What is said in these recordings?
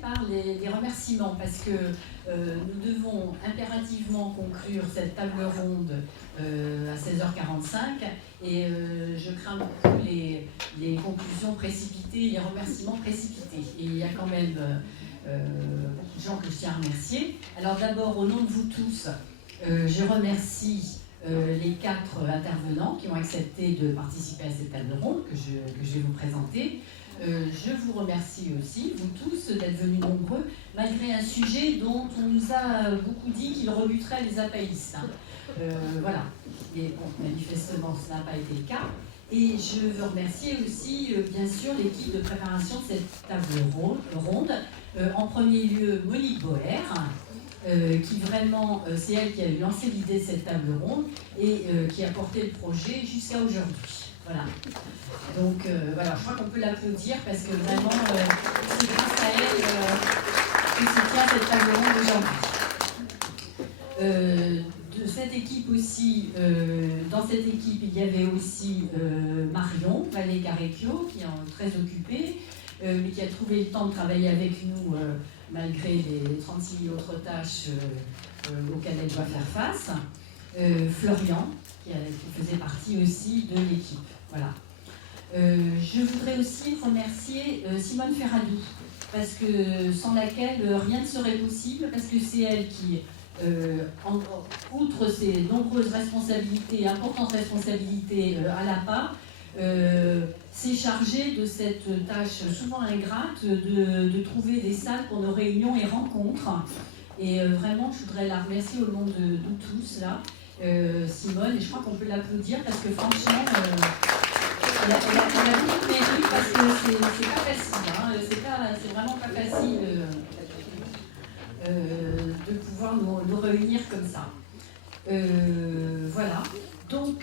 par les remerciements parce que nous devons impérativement conclure cette table ronde à 16h45 et je crains beaucoup les conclusions précipitées, les remerciements précipités. Et il y a quand même beaucoup de gens que je tiens à remercier. Alors d'abord, au nom de vous tous, je remercie les 4 intervenants qui ont accepté de participer à cette table ronde que je vais vous présenter. Je vous remercie aussi, vous tous, d'être venus nombreux, malgré un sujet dont on nous a beaucoup dit qu'il rebuterait les apéistes. Voilà. Et bon, manifestement, ce n'a pas été le cas. Et je veux remercier aussi, bien sûr, l'équipe de préparation de cette table ronde. En premier lieu, Monique Boer, qui vraiment, c'est elle qui a lancé l'idée de cette table ronde et qui a porté le projet jusqu'à aujourd'hui. Voilà. Donc, voilà, je crois qu'on peut l'applaudir parce que vraiment, c'est grâce à elle que se tient cette table ronde aujourd'hui. De cette équipe aussi, dans cette équipe, il y avait aussi Marion Vallée-Carrecchio, qui est très occupée, mais qui a trouvé le temps de travailler avec nous malgré les 36 000 autres tâches auxquelles elle doit faire face. Florian, qui faisait partie aussi de l'équipe. Voilà. Je voudrais aussi remercier Simone Ferradou, parce que sans laquelle rien ne serait possible, parce que c'est elle qui, outre ses nombreuses responsabilités, importantes responsabilités à l'APA, s'est chargée de cette tâche souvent ingrate de trouver des salles pour nos réunions et rencontres. Et vraiment, je voudrais la remercier au nom de nous tous, là, Simone, et je crois qu'on peut l'applaudir parce que franchement, elle a beaucoup de mérite parce que c'est pas facile, hein, c'est vraiment pas facile de pouvoir nous réunir comme ça. Voilà. Donc,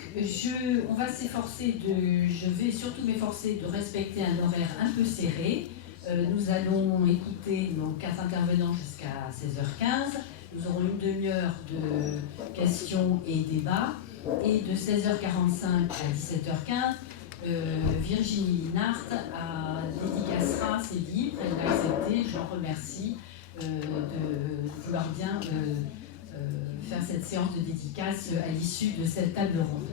on va s'efforcer je vais surtout m'efforcer de respecter un horaire un peu serré. Nous allons écouter nos 4 intervenants jusqu'à 16h15. Nous aurons une demi-heure de questions et débats. Et de 16h45 à 17h15, Virginie Linhart dédicacera ses livres. Elle l'a accepté. Je l'en remercie de vouloir bien faire cette séance de dédicace à l'issue de cette table ronde.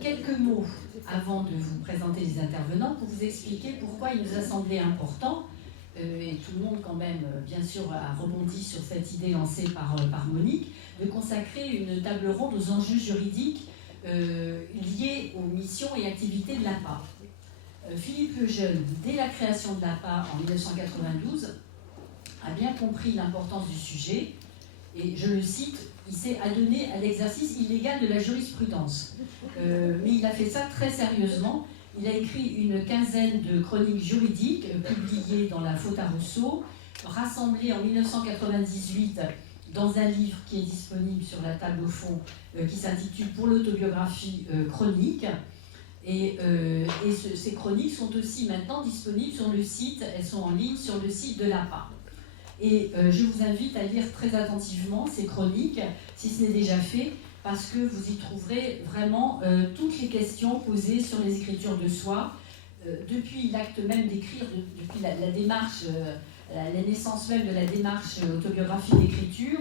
Quelques mots avant de vous présenter les intervenants pour vous expliquer pourquoi il nous a semblé important, et tout le monde quand même bien sûr a rebondi sur cette idée lancée par Monique, de consacrer une table ronde aux enjeux juridiques liés aux missions et activités de l'APA. Philippe Lejeune, dès la création de l'APA en 1992, a bien compris l'importance du sujet. Et je le cite, il s'est adonné à l'exercice illégal de la jurisprudence. Mais il a fait ça très sérieusement. Il a écrit une quinzaine de chroniques juridiques publiées dans La Faute à Rousseau, rassemblées en 1998 dans un livre qui est disponible sur la table au fond, qui s'intitule Pour l'autobiographie chronique. Et ces chroniques sont aussi maintenant disponibles sur le site, elles sont en ligne sur le site de l'APA. Et je vous invite à lire très attentivement ces chroniques, si ce n'est déjà fait, parce que vous y trouverez vraiment toutes les questions posées sur les écritures de soi, depuis l'acte même d'écrire, depuis la démarche, la naissance même de la démarche autobiographique d'écriture,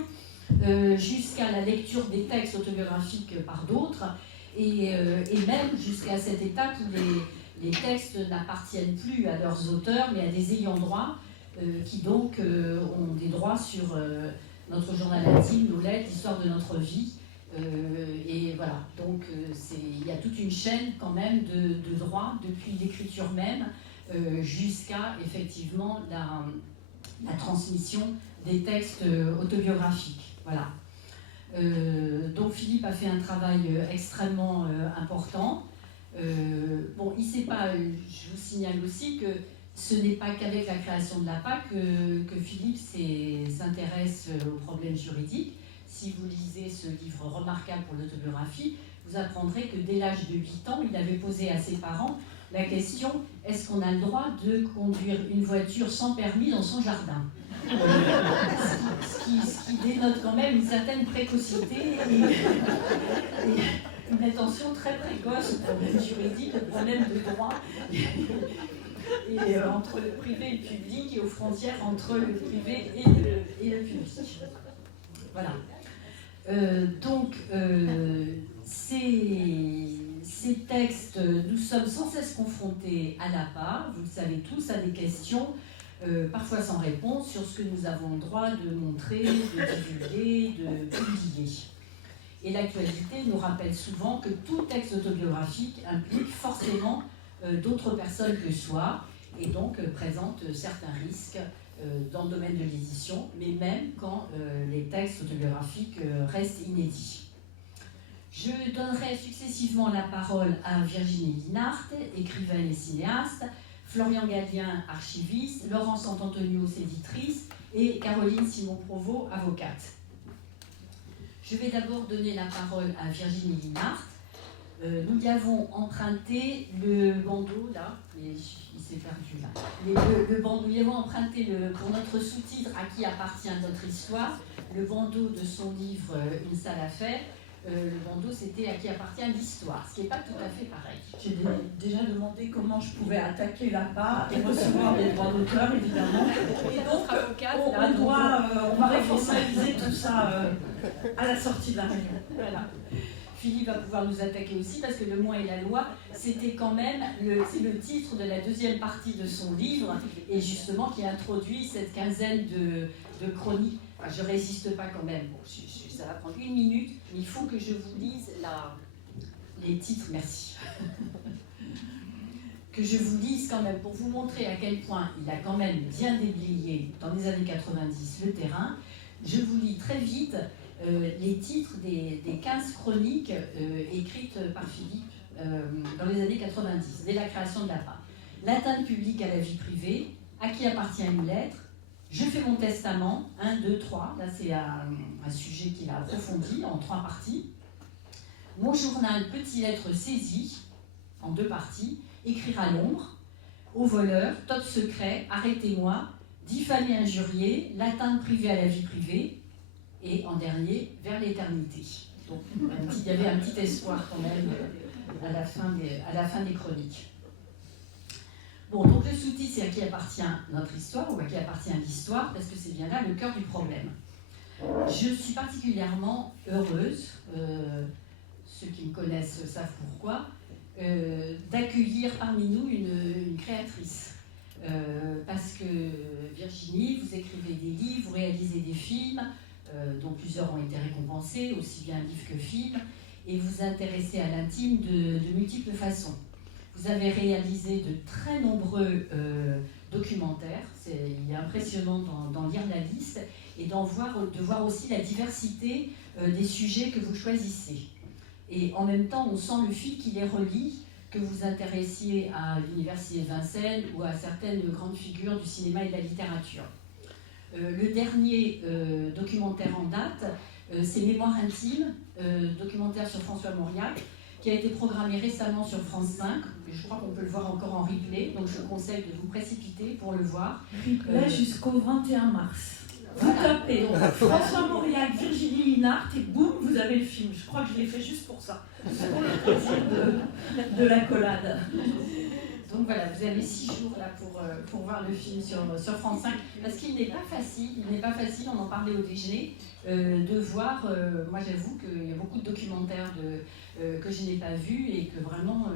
jusqu'à la lecture des textes autobiographiques par d'autres, et même jusqu'à cette étape où les textes n'appartiennent plus à leurs auteurs, mais à des ayants droit, qui donc ont des droits sur notre journal intime, nos lettres, l'histoire de notre vie. Et voilà, donc il y a toute une chaîne quand même de droits, depuis l'écriture même jusqu'à effectivement la transmission des textes autobiographiques. Voilà. Donc Philippe a fait un travail extrêmement important. Bon, il sait pas, je vous signale aussi que ce n'est pas qu'avec la création de l'APA que Philippe s'intéresse aux problèmes juridiques. Si vous lisez ce livre remarquable pour l'autobiographie, vous apprendrez que dès l'âge de 8 ans, il avait posé à ses parents la question « Est-ce qu'on a le droit de conduire une voiture sans permis dans son jardin ?» ce qui dénote quand même une certaine précocité et une attention très précoce aux problèmes juridiques, aux problèmes de droit. et entre le privé et le public, et aux frontières entre le privé et le public. Voilà. Donc, ces textes, nous sommes sans cesse confrontés à la part, vous le savez tous, à des questions, parfois sans réponse, sur ce que nous avons le droit de montrer, de divulguer, de publier. Et l'actualité nous rappelle souvent que tout texte autobiographique implique forcément d'autres personnes que soi, et donc présente certains risques dans le domaine de l'édition, mais même quand les textes autobiographiques restent inédits. Je donnerai successivement la parole à Virginie Linhart, écrivaine et cinéaste, Florian Gallien, archiviste, Laurence Sant'Antonios, éditrice, et Caroline Simon-Provost, avocate. Je vais d'abord donner la parole à Virginie Linhart. Nous lui avons emprunté le bandeau, là, mais il s'est perdu là. Le bandeau, nous lui avons emprunté pour notre sous-titre « À qui appartient notre histoire », le bandeau de son livre « Une salle à faire ». Le bandeau, c'était « À qui appartient l'histoire », ce qui n'est pas tout à fait pareil. J'ai déjà demandé comment je pouvais attaquer la part et recevoir des droits d'auteur, évidemment. Et donc, on va réformaliser tout ça à la sortie de la réunion. Voilà. Philippe va pouvoir nous attaquer aussi, parce que Le Moi et la Loi, c'était quand même c'est le titre de la deuxième partie de son livre, et justement qui introduit cette quinzaine de chroniques. Enfin, je ne résiste pas quand même, bon, ça va prendre 1 minute, mais il faut que je vous lise les titres, merci. Que je vous lise quand même pour vous montrer à quel point il a quand même bien déblayé dans les années 90 le terrain. Je vous lis très vite les titres des 15 chroniques écrites par Philippe dans les années 90, dès la création de l'APA. L'atteinte publique à la vie privée, à qui appartient une lettre, je fais mon testament, 1, 2, 3, là c'est un sujet qu'il a approfondi en 3 parties. Mon journal, petite lettre saisie, en 2 parties, écrire à l'ombre, au voleur, top secret, arrêtez-moi, diffamer, injurier, l'atteinte privée à la vie privée, et en dernier, vers l'éternité. Donc il y avait un petit espoir quand même à la fin des chroniques. Bon, donc le sous-titre, c'est « À qui appartient notre histoire » ou « À qui appartient l'histoire » parce que c'est bien là le cœur du problème. Je suis particulièrement heureuse, ceux qui me connaissent savent pourquoi, d'accueillir parmi nous une créatrice. Parce que Virginie, vous écrivez des livres, vous réalisez des films, dont plusieurs ont été récompensés, aussi bien livres que films, et vous vous intéressez à l'intime de multiples façons. Vous avez réalisé de très nombreux documentaires, il est impressionnant d'en lire la liste, et de voir aussi la diversité des sujets que vous choisissez. Et en même temps, on sent le fil qui les relie, que vous intéressiez à l'université de Vincennes ou à certaines grandes figures du cinéma et de la littérature. Le dernier documentaire en date, c'est Mémoire intime, documentaire sur François Mauriac, qui a été programmé récemment sur France 5. Je crois qu'on peut le voir encore en replay, donc je vous conseille de vous précipiter pour le voir. Replay jusqu'au 21 mars. Vous tapez François Mauriac, Virginie Linhart, et boum, vous avez le film. Je crois que je l'ai fait juste pour ça. Pour le plaisir de l'accolade. Donc voilà, vous avez 6 jours là pour voir le film sur France 5, parce qu'il n'est pas facile, on en parlait au déjeuner, de voir, moi j'avoue qu'il y a beaucoup de documentaires que je n'ai pas vus et que vraiment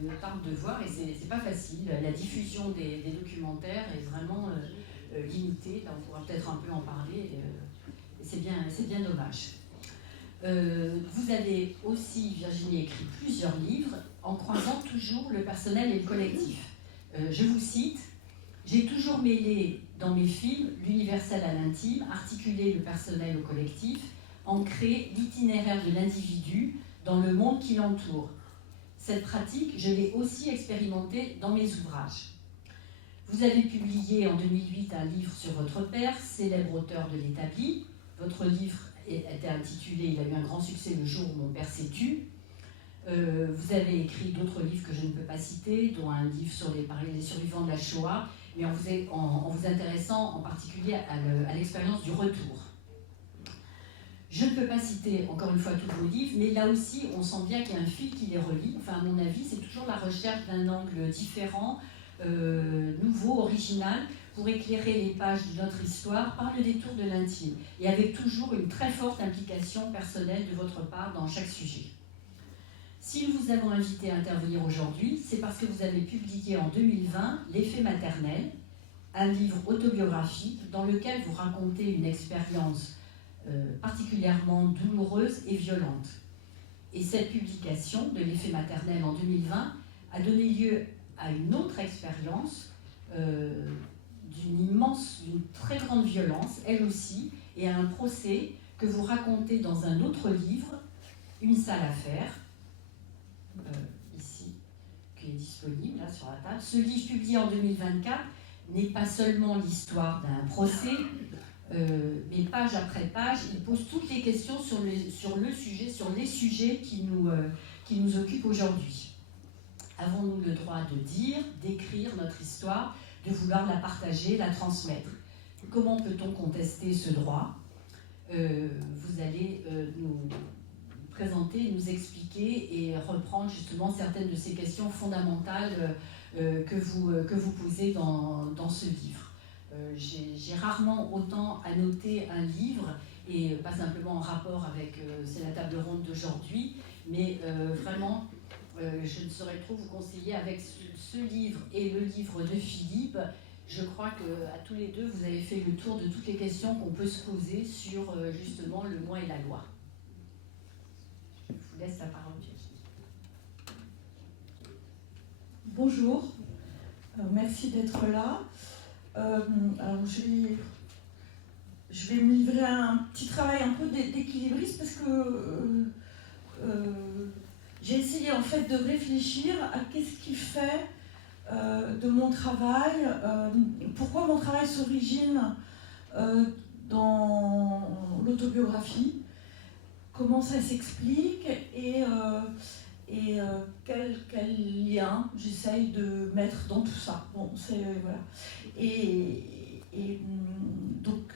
il me tarde de voir, et c'est pas facile. La diffusion des documentaires est vraiment limitée, là on pourra peut-être un peu en parler, et c'est bien dommage. Vous avez aussi, Virginie, écrit plusieurs livres en croisant toujours le personnel et le collectif. Je vous cite, « J'ai toujours mêlé dans mes films l'universel à l'intime, articulé le personnel au collectif, ancré l'itinéraire de l'individu dans le monde qui l'entoure. Cette pratique, je l'ai aussi expérimentée dans mes ouvrages. » Vous avez publié en 2008 un livre sur votre père, célèbre auteur de l'Établi. Votre livre était intitulé « Il a eu un grand succès le jour où mon père s'est tu ». Vous avez écrit d'autres livres que je ne peux pas citer, dont un livre sur les survivants de la Shoah, mais en vous intéressant en particulier à l'expérience du retour. Je ne peux pas citer encore une fois tous vos livres, mais là aussi on sent bien qu'il y a un fil qui les relie. Enfin, à mon avis, c'est toujours la recherche d'un angle différent nouveau, original, pour éclairer les pages de notre histoire par le détour de l'intime, et avec toujours une très forte implication personnelle de votre part dans chaque sujet. Si nous vous avons invité à intervenir aujourd'hui, c'est parce que vous avez publié en 2020 L'effet maternel, un livre autobiographique dans lequel vous racontez une expérience particulièrement douloureuse et violente. Et cette publication de L'effet maternel en 2020 a donné lieu à une autre expérience d'une très grande violence, elle aussi, et à un procès que vous racontez dans un autre livre, Une sale affaire, ici, qui est disponible là sur la table. Ce livre publié en 2024 n'est pas seulement l'histoire d'un procès, mais page après page, il pose toutes les questions sur les sujets qui nous occupent aujourd'hui. Avons-nous le droit de dire, d'écrire notre histoire, de vouloir la partager, la transmettre? Comment peut-on contester ce droit? Vous allez nous présenter, nous expliquer et reprendre justement certaines de ces questions fondamentales que vous posez dans ce livre. J'ai rarement autant annoté un livre, et pas simplement en rapport avec c'est la table ronde d'aujourd'hui, mais vraiment, je ne saurais trop vous conseiller avec ce livre et le livre de Philippe. Je crois qu'à tous les deux, vous avez fait le tour de toutes les questions qu'on peut se poser sur justement le moi et la loi. Je vous laisse la parole. Bonjour, merci d'être là. Alors je vais me livrer à un petit travail un peu d'équilibriste parce que j'ai essayé en fait de réfléchir à qu'est-ce qui fait de mon travail, pourquoi mon travail s'origine dans l'autobiographie, comment ça s'explique et quel lien j'essaye de mettre dans tout ça. Bon, voilà. Et donc,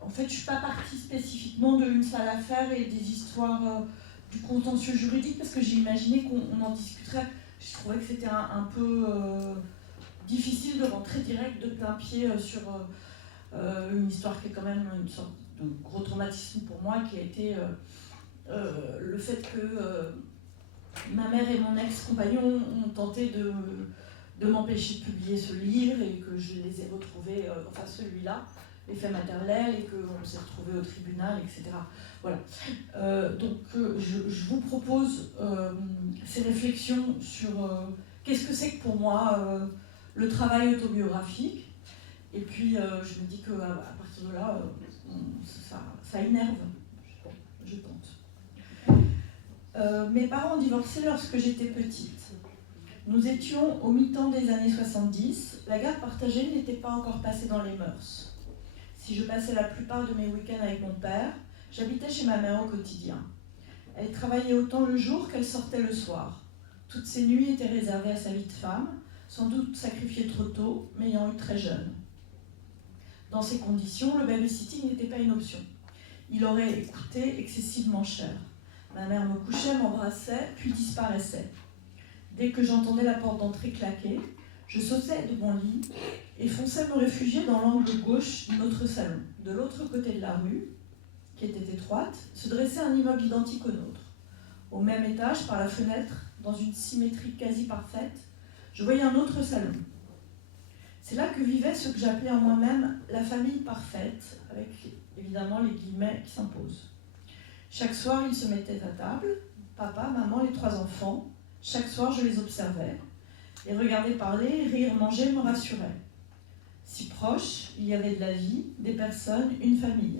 en fait, je ne suis pas partie spécifiquement de Une sale affaire et des histoires du contentieux juridique parce que j'ai imaginé qu'on en discuterait. Je trouvais que c'était un peu difficile de rentrer direct de plein pied sur une histoire qui est quand même une sorte de gros traumatisme pour moi, qui a été le fait que ma mère et mon ex-compagnon ont tenté de m'empêcher de publier ce livre et que je les ai retrouvés, enfin celui-là, L'effet maternel, et qu'on s'est retrouvés au tribunal, etc. Voilà. Donc je vous propose ces réflexions sur qu'est-ce que c'est que pour moi le travail autobiographique. Et puis je me dis qu'à partir de là, ça énerve. Bon, je tente. Mes parents ont divorcé lorsque j'étais petite. Nous étions au mi-temps des années 70. La garde partagée n'était pas encore passée dans les mœurs. Si je passais la plupart de mes week-ends avec mon père, j'habitais chez ma mère au quotidien. Elle travaillait autant le jour qu'elle sortait le soir. Toutes ses nuits étaient réservées à sa vie de femme, sans doute sacrifiée trop tôt, mais ayant eu très jeune. Dans ces conditions, le babysitting n'était pas une option. Il aurait coûté excessivement cher. Ma mère me couchait, m'embrassait, puis disparaissait. Dès que j'entendais la porte d'entrée claquer, je sautais de mon lit et fonçais me réfugier dans l'angle gauche de notre salon. De l'autre côté de la rue, qui était étroite, se dressait un immeuble identique au nôtre. Au même étage, par la fenêtre, dans une symétrie quasi parfaite, je voyais un autre salon. C'est là que vivait ce que j'appelais en moi-même la famille parfaite, avec évidemment les guillemets qui s'imposent. Chaque soir, ils se mettaient à table, papa, maman, les 3 enfants. Chaque soir, je les observais. Les regarder parler, rire, manger me rassurait. Si proche, il y avait de la vie, des personnes, une famille.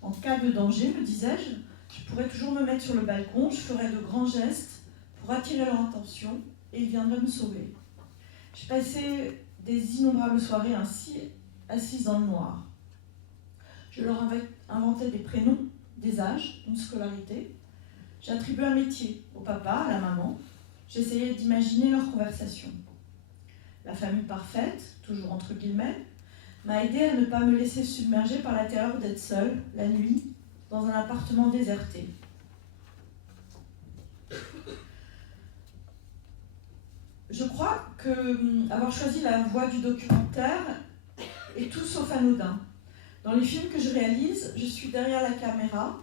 En cas de danger, me disais-je, je pourrais toujours me mettre sur le balcon, je ferais de grands gestes pour attirer leur attention et ils viendraient me sauver. Je passais des innombrables soirées ainsi, assise dans le noir. Je leur inventais des prénoms, des âges, une scolarité. J'attribuais un métier au papa, à la maman. J'essayais d'imaginer leur conversation. La famille parfaite, toujours entre guillemets, m'a aidée à ne pas me laisser submerger par la terreur d'être seule, la nuit, dans un appartement déserté. Je crois que avoir choisi la voie du documentaire est tout sauf anodin. Dans les films que je réalise, je suis derrière la caméra,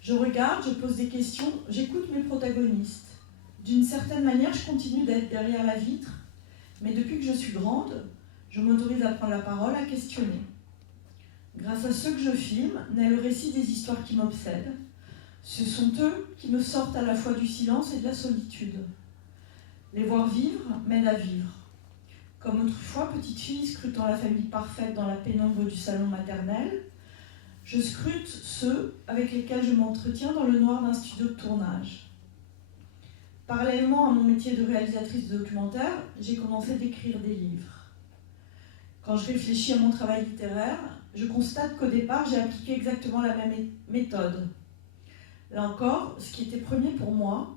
je regarde, je pose des questions, j'écoute mes protagonistes. D'une certaine manière, je continue d'être derrière la vitre, mais depuis que je suis grande, je m'autorise à prendre la parole, à questionner. Grâce à ceux que je filme, naît le récit des histoires qui m'obsèdent. Ce sont eux qui me sortent à la fois du silence et de la solitude. Les voir vivre m'aide à vivre. Comme autrefois, petite fille scrutant la famille parfaite dans la pénombre du salon maternel, je scrute ceux avec lesquels je m'entretiens dans le noir d'un studio de tournage. Parallèlement à mon métier de réalisatrice de documentaire, j'ai commencé d'écrire des livres. Quand je réfléchis à mon travail littéraire, je constate qu'au départ, j'ai appliqué exactement la même méthode. Là encore, ce qui était premier pour moi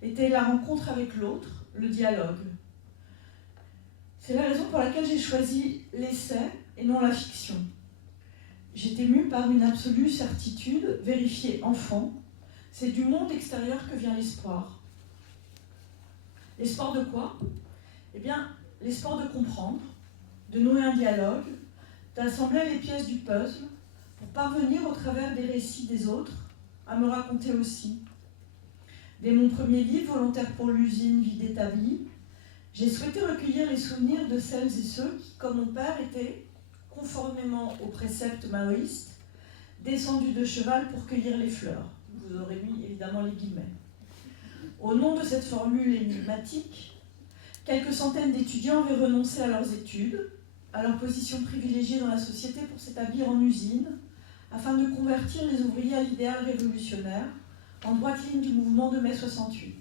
était la rencontre avec l'autre, le dialogue. C'est la raison pour laquelle j'ai choisi l'essai et non la fiction. J'étais mue par une absolue certitude, vérifiée enfant. C'est du monde extérieur que vient l'espoir. L'espoir de quoi ? Eh bien, l'espoir de comprendre, de nouer un dialogue, d'assembler les pièces du puzzle pour parvenir au travers des récits des autres à me raconter aussi. Dès mon premier livre, Volontaire pour l'usine, vie d'établi, j'ai souhaité recueillir les souvenirs de celles et ceux qui, comme mon père, étaient, conformément au précepte maoïste, descendus de cheval pour cueillir les fleurs. Vous aurez mis évidemment les guillemets. Au nom de cette formule énigmatique, quelques centaines d'étudiants avaient renoncé à leurs études, à leur position privilégiée dans la société pour s'établir en usine, afin de convertir les ouvriers à l'idéal révolutionnaire, en droite ligne du mouvement de mai 68.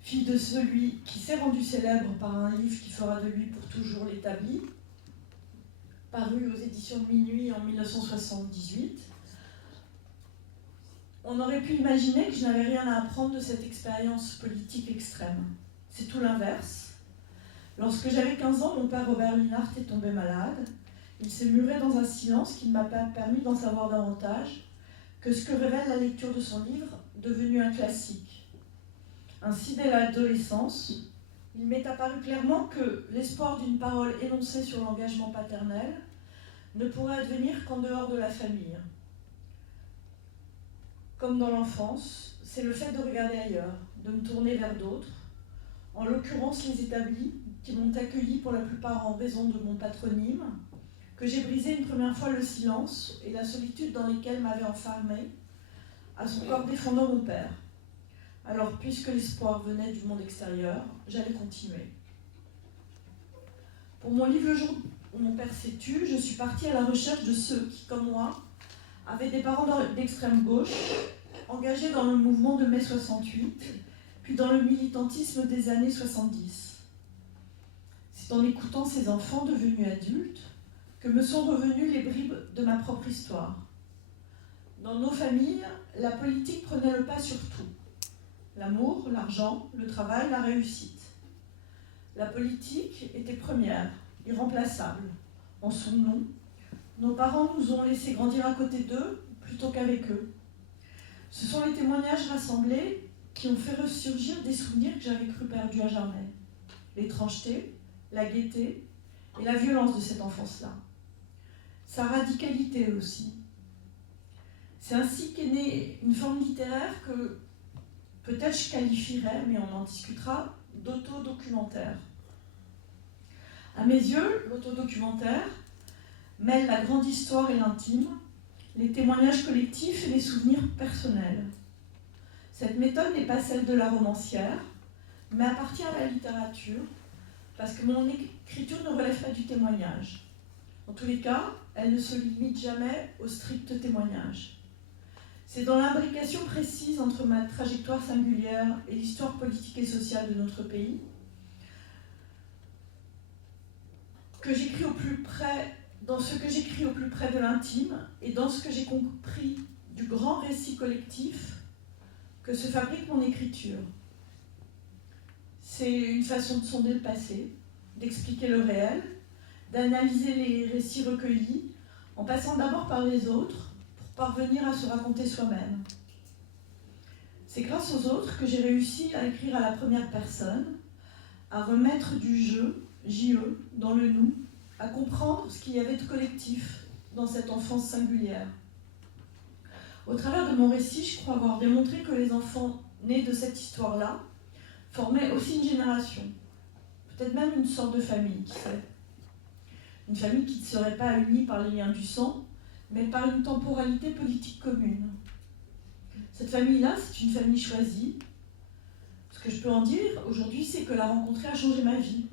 Fille de celui qui s'est rendu célèbre par un livre qui fera de lui pour toujours l'établi, paru aux éditions de Minuit en 1978, on aurait pu imaginer que je n'avais rien à apprendre de cette expérience politique extrême. C'est tout l'inverse. Lorsque j'avais 15 ans, mon père Robert Linhart est tombé malade. Il s'est muré dans un silence qui ne m'a pas permis d'en savoir davantage que ce que révèle la lecture de son livre, devenu un classique. Ainsi, dès l'adolescence, il m'est apparu clairement que l'espoir d'une parole énoncée sur l'engagement paternel ne pourrait advenir qu'en dehors de la famille. Comme dans l'enfance, c'est le fait de regarder ailleurs, de me tourner vers d'autres, en l'occurrence les établis qui m'ont accueilli pour la plupart en raison de mon patronyme, que j'ai brisé une première fois le silence et la solitude dans lesquels m'avait enfermé, à son corps défendant mon père. Alors, puisque l'espoir venait du monde extérieur, j'allais continuer. Pour mon livre Le jour où mon père s'est tu, je suis partie à la recherche de ceux qui, comme moi, avaient des parents d'extrême gauche, engagés dans le mouvement de mai 68, puis dans le militantisme des années 70. C'est en écoutant ces enfants devenus adultes que me sont revenues les bribes de ma propre histoire. Dans nos familles, la politique prenait le pas sur tout. L'amour, l'argent, le travail, la réussite. La politique était première, irremplaçable. En son nom, nos parents nous ont laissé grandir à côté d'eux plutôt qu'avec eux. Ce sont les témoignages rassemblés qui ont fait ressurgir des souvenirs que j'avais cru perdus à jamais. L'étrangeté, la gaieté et la violence de cette enfance-là. Sa radicalité aussi. C'est ainsi qu'est née une forme littéraire que peut-être je qualifierais, mais on en discutera, d'autodocumentaire. À mes yeux, l'autodocumentaire mêle la grande histoire et l'intime, les témoignages collectifs et les souvenirs personnels. Cette méthode n'est pas celle de la romancière, mais appartient à la littérature, parce que mon écriture ne relève pas du témoignage. En tous les cas, elle ne se limite jamais au strict témoignage. C'est dans l'imbrication précise entre ma trajectoire singulière et l'histoire politique et sociale de notre pays que j'écris au plus près, dans ce que j'écris au plus près de l'intime et dans ce que j'ai compris du grand récit collectif que se fabrique mon écriture. C'est une façon de sonder le passé, d'expliquer le réel, d'analyser les récits recueillis en passant d'abord par les autres pour parvenir à se raconter soi-même. C'est grâce aux autres que j'ai réussi à écrire à la première personne à remettre du jeu, JE, dans le nous, à comprendre ce qu'il y avait de collectif dans cette enfance singulière. Au travers de mon récit, je crois avoir démontré que les enfants nés de cette histoire-là formaient aussi une génération, peut-être même une sorte de famille, qui sait. Une famille qui ne serait pas unie par les liens du sang, mais par une temporalité politique commune. Cette famille-là, c'est une famille choisie. Ce que je peux en dire aujourd'hui, c'est que la rencontrer a changé ma vie.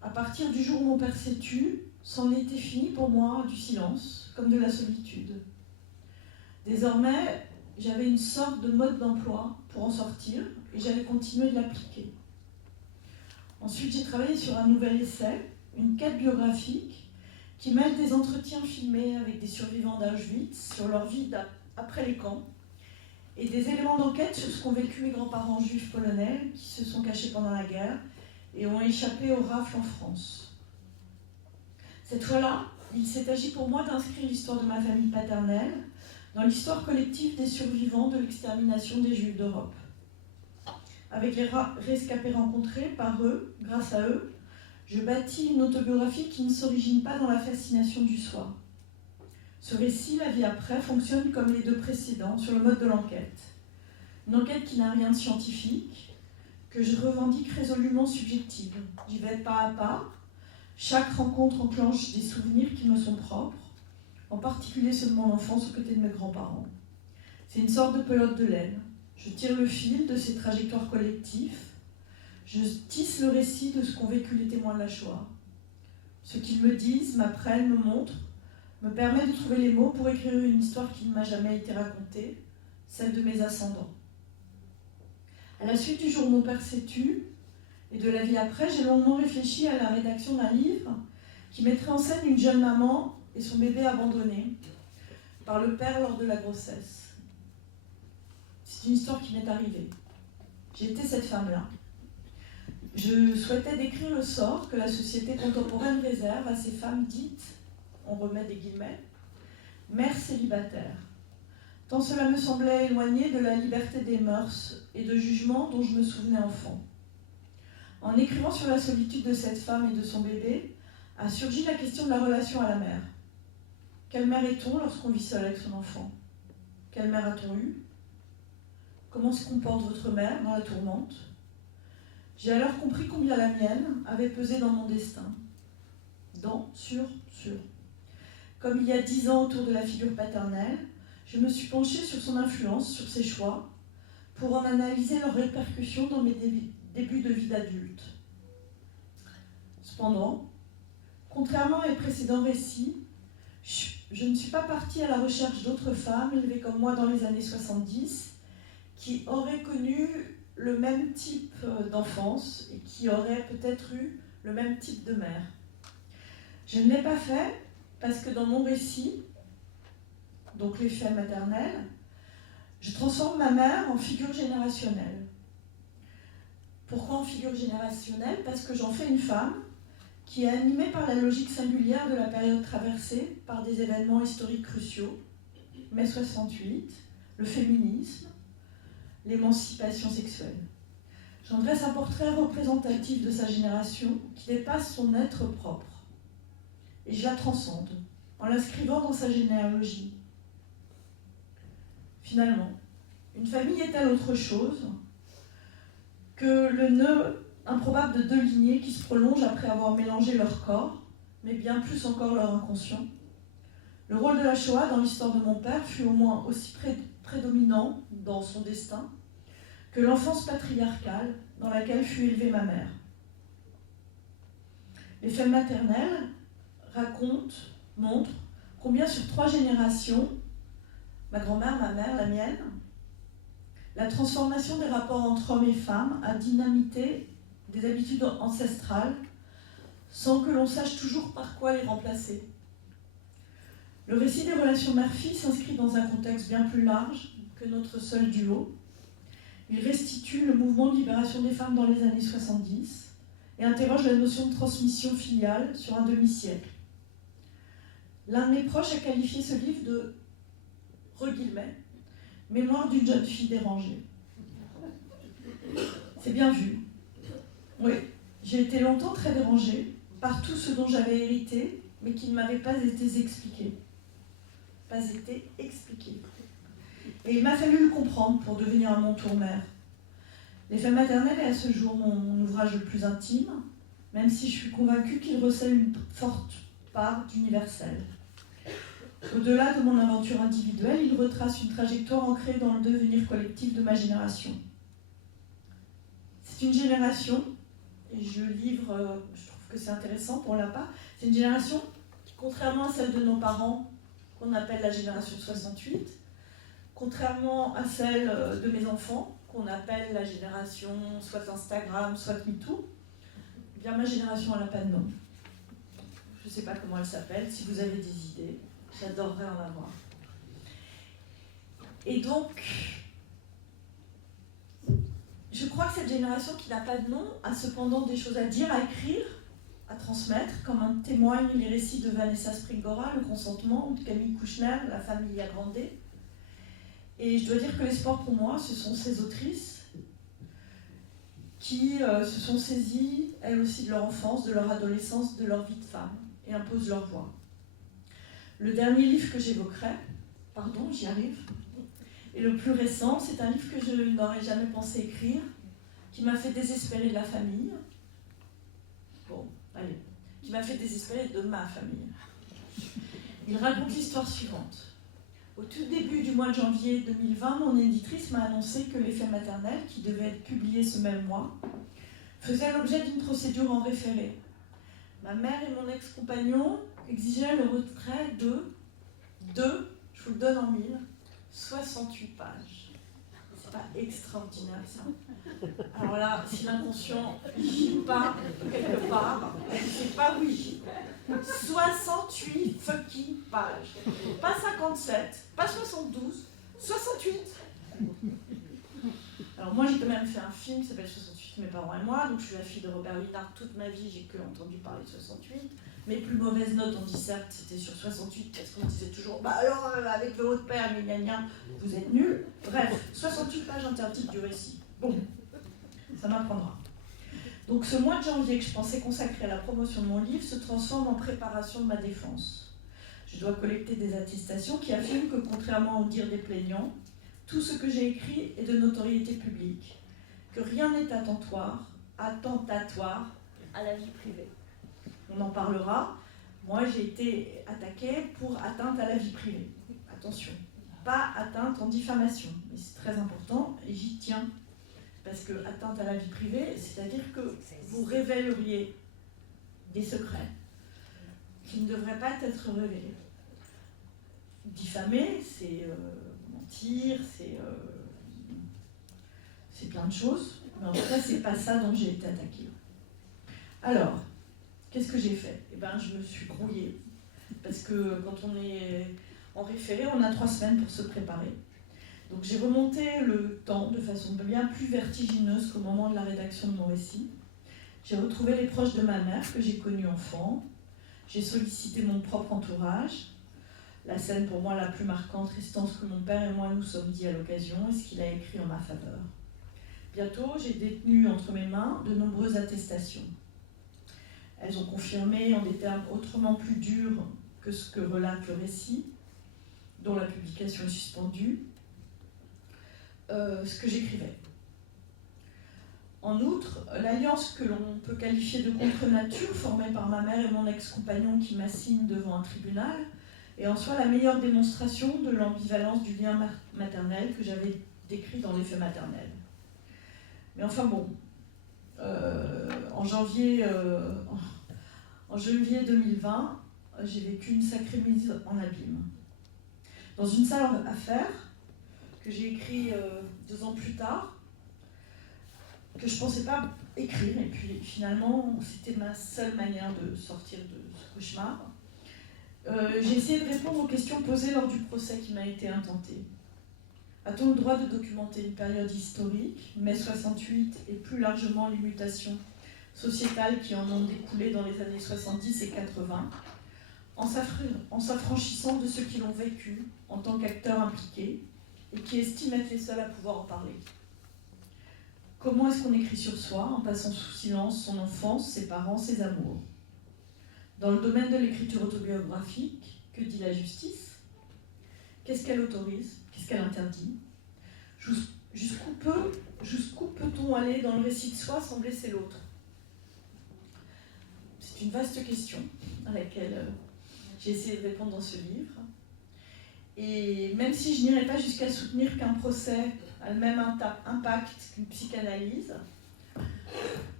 À partir du jour où mon père s'est tu, c'en était fini pour moi du silence, comme de la solitude. Désormais, j'avais une sorte de mode d'emploi pour en sortir et j'allais continuer de l'appliquer. Ensuite, j'ai travaillé sur un nouvel essai, une quête biographique qui mêle des entretiens filmés avec des survivants d'Auschwitz sur leur vie après les camps et des éléments d'enquête sur ce qu'ont vécu mes grands-parents juifs polonais qui se sont cachés pendant la guerre et ont échappé aux rafles en France. Cette fois-là, il s'est agi pour moi d'inscrire l'histoire de ma famille paternelle dans l'histoire collective des survivants de l'extermination des Juifs d'Europe. Avec les rescapés rencontrés par eux, grâce à eux, je bâtis une autobiographie qui ne s'origine pas dans la fascination du soi. Ce récit, La vie après, fonctionne comme les deux précédents sur le mode de l'enquête. Une enquête qui n'a rien de scientifique, que je revendique résolument subjective. J'y vais pas à pas. Chaque rencontre enclenche des souvenirs qui me sont propres, en particulier ceux de mon enfance aux côtés de mes grands-parents. C'est une sorte de pelote de laine. Je tire le fil de ces trajectoires collectives. Je tisse le récit de ce qu'ont vécu les témoins de la Shoah. Ce qu'ils me disent, m'apprennent, me montrent, me permet de trouver les mots pour écrire une histoire qui ne m'a jamais été racontée, celle de mes ascendants. À la suite du jour où mon père s'est tu et de la vie après, j'ai longuement réfléchi à la rédaction d'un livre qui mettrait en scène une jeune maman et son bébé abandonné par le père lors de la grossesse. C'est une histoire qui m'est arrivée. J'étais cette femme-là. Je souhaitais décrire le sort que la société contemporaine réserve à ces femmes dites, on remet des guillemets, mères célibataires. Tant cela me semblait éloigné de la liberté des mœurs et de jugement dont je me souvenais enfant. En écrivant sur la solitude de cette femme et de son bébé, a surgi la question de la relation à la mère. Quelle mère est-on lorsqu'on vit seul avec son enfant? Quelle mère a-t-on eu? Comment se comporte votre mère dans la tourmente? J'ai alors compris combien la mienne avait pesé dans mon destin. Sur. Comme il y a 10 ans autour de la figure paternelle, je me suis penchée sur son influence, sur ses choix, pour en analyser leurs répercussions dans mes débuts de vie d'adulte. Cependant, contrairement à mes précédents récits, je ne suis pas partie à la recherche d'autres femmes élevées comme moi dans les années 70 qui auraient connu le même type d'enfance et qui auraient peut-être eu le même type de mère. Je ne l'ai pas fait parce que dans mon récit, donc les faits maternels, je transforme ma mère en figure générationnelle. Pourquoi en figure générationnelle? Parce que j'en fais une femme qui est animée par la logique singulière de la période traversée par des événements historiques cruciaux, mai 68, le féminisme, l'émancipation sexuelle. J'en dresse un portrait représentatif de sa génération qui dépasse son être propre. Et je la transcende en l'inscrivant dans sa généalogie. Finalement, une famille est-elle autre chose que le nœud improbable de deux lignées qui se prolongent après avoir mélangé leur corps, mais bien plus encore leur inconscient? Le rôle de la Shoah dans l'histoire de mon père fut au moins aussi prédominant dans son destin que l'enfance patriarcale dans laquelle fut élevée ma mère. Les faits maternels montrent combien sur 3 générations, ma grand-mère, ma mère, la mienne, la transformation des rapports entre hommes et femmes a dynamité des habitudes ancestrales sans que l'on sache toujours par quoi les remplacer. Le récit des relations mère-fille s'inscrit dans un contexte bien plus large que notre seul duo. Il restitue le mouvement de libération des femmes dans les années 70 et interroge la notion de transmission filiale sur un demi-siècle. L'un de mes proches a qualifié ce livre de « mémoire d'une jeune fille dérangée ». C'est bien vu. Oui, j'ai été longtemps très dérangée par tout ce dont j'avais hérité, mais qui ne m'avait pas été expliqué. Et il m'a fallu le comprendre pour devenir à mon tour mère. L'effet maternel est à ce jour mon ouvrage le plus intime, même si je suis convaincue qu'il recèle une forte part d'universel. Au-delà de mon aventure individuelle, il retrace une trajectoire ancrée dans le devenir collectif de ma génération. C'est une génération, et je livre, je trouve que c'est intéressant pour la part, c'est une génération qui, contrairement à celle de nos parents, qu'on appelle la génération 68, contrairement à celle de mes enfants, qu'on appelle la génération soit Instagram, soit MeToo, eh bien ma génération elle n'a pas de nom. Je ne sais pas comment elle s'appelle, si vous avez des idées, j'adorerais en avoir. Et donc, je crois que cette génération qui n'a pas de nom a cependant des choses à dire, à écrire, à transmettre, comme en témoignent les récits de Vanessa Springora, Le consentement, de Camille Kouchner, La famille agrandée. Et je dois dire que l'espoir pour moi, ce sont ces autrices qui se sont saisies, elles aussi, de leur enfance, de leur adolescence, de leur vie de femme, et imposent leur voix. Le dernier livre que j'évoquerai, pardon, j'y arrive, et le plus récent, c'est un livre que je n'aurais jamais pensé écrire, qui m'a fait désespérer de la famille. Bon, allez, qui m'a fait désespérer de ma famille. Il raconte l'histoire suivante. Au tout début du mois de janvier 2020, mon éditrice m'a annoncé que l'effet maternel, qui devait être publié ce même mois, faisait l'objet d'une procédure en référé. Ma mère et mon ex-compagnon exigeaient le retrait de, je vous le donne en mille, 68 pages. C'est pas extraordinaire ça. Alors là, si l'inconscient gît pas quelque part, c'est pas oui. 68 fucking pages. Pas 57, pas 72, 68. Alors moi j'ai quand même fait un film qui s'appelle 68, mes parents et moi, donc je suis la fille de Robert Linard toute ma vie, j'ai que entendu parler de 68. Mes plus mauvaises notes en dissert, c'était sur 68, parce qu'on disait toujours, bah alors avec votre père, gna, vous êtes nuls. Bref, 68 pages interdites du récit. Bon, ça m'apprendra. Donc ce mois de janvier que je pensais consacrer à la promotion de mon livre se transforme en préparation de ma défense. Je dois collecter des attestations qui affirment que, contrairement au dire des plaignants, tout ce que j'ai écrit est de notoriété publique, que rien n'est attentatoire à la vie privée. On en parlera. Moi, j'ai été attaquée pour atteinte à la vie privée. Attention, pas atteinte en diffamation, mais c'est très important et j'y tiens. Parce que atteinte à la vie privée, c'est-à-dire que vous révéleriez des secrets qui ne devraient pas être révélés. Diffamer, c'est mentir, c'est plein de choses, mais en tout cas, c'est pas ça dont j'ai été attaquée. Alors, qu'est-ce que j'ai fait ? Eh bien, je me suis grouillée, parce que quand on est en référé, on a 3 semaines pour se préparer. Donc j'ai remonté le temps de façon bien plus vertigineuse qu'au moment de la rédaction de mon récit. J'ai retrouvé les proches de ma mère que j'ai connus enfant. J'ai sollicité mon propre entourage. La scène pour moi la plus marquante restant ce que mon père et moi nous sommes dit à l'occasion et ce qu'il a écrit en ma faveur. Bientôt, j'ai détenu entre mes mains de nombreuses attestations. Elles ont confirmé en des termes autrement plus durs que ce que relate le récit, dont la publication est suspendue, ce que j'écrivais. En outre, l'alliance que l'on peut qualifier de contre-nature, formée par ma mère et mon ex-compagnon qui m'assignent devant un tribunal, est en soi la meilleure démonstration de l'ambivalence du lien maternel que j'avais décrit dans l'effet maternel. Mais enfin bon, en janvier 2020, j'ai vécu une sacrée mise en abîme. Dans une sale affaire, que j'ai écrit 2 ans plus tard, que je ne pensais pas écrire, et puis finalement c'était ma seule manière de sortir de ce cauchemar. J'ai essayé de répondre aux questions posées lors du procès qui m'a été intenté. A-t-on le droit de documenter une période historique, mai 68, et plus largement les mutations sociétales qui en ont découlé dans les années 70 et 80, en s'affranchissant de ceux qui l'ont vécu en tant qu'acteurs impliqués, et qui estiment être les seuls à pouvoir en parler. Comment est-ce qu'on écrit sur soi en passant sous silence son enfance, ses parents, ses amours? Dans le domaine de l'écriture autobiographique, que dit la justice? Qu'est-ce qu'elle autorise? Qu'est-ce qu'elle interdit? Jusqu'où peut-on aller dans le récit de soi sans blesser l'autre? C'est une vaste question à laquelle j'ai essayé de répondre dans ce livre. Et même si je n'irai pas jusqu'à soutenir qu'un procès a le même impact qu'une psychanalyse,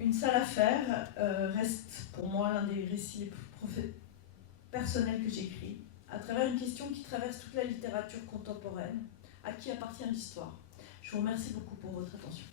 Une sale affaire reste pour moi l'un des récits les plus personnels que j'écris, à travers une question qui traverse toute la littérature contemporaine. À qui appartient l'histoire? Je vous remercie beaucoup pour votre attention.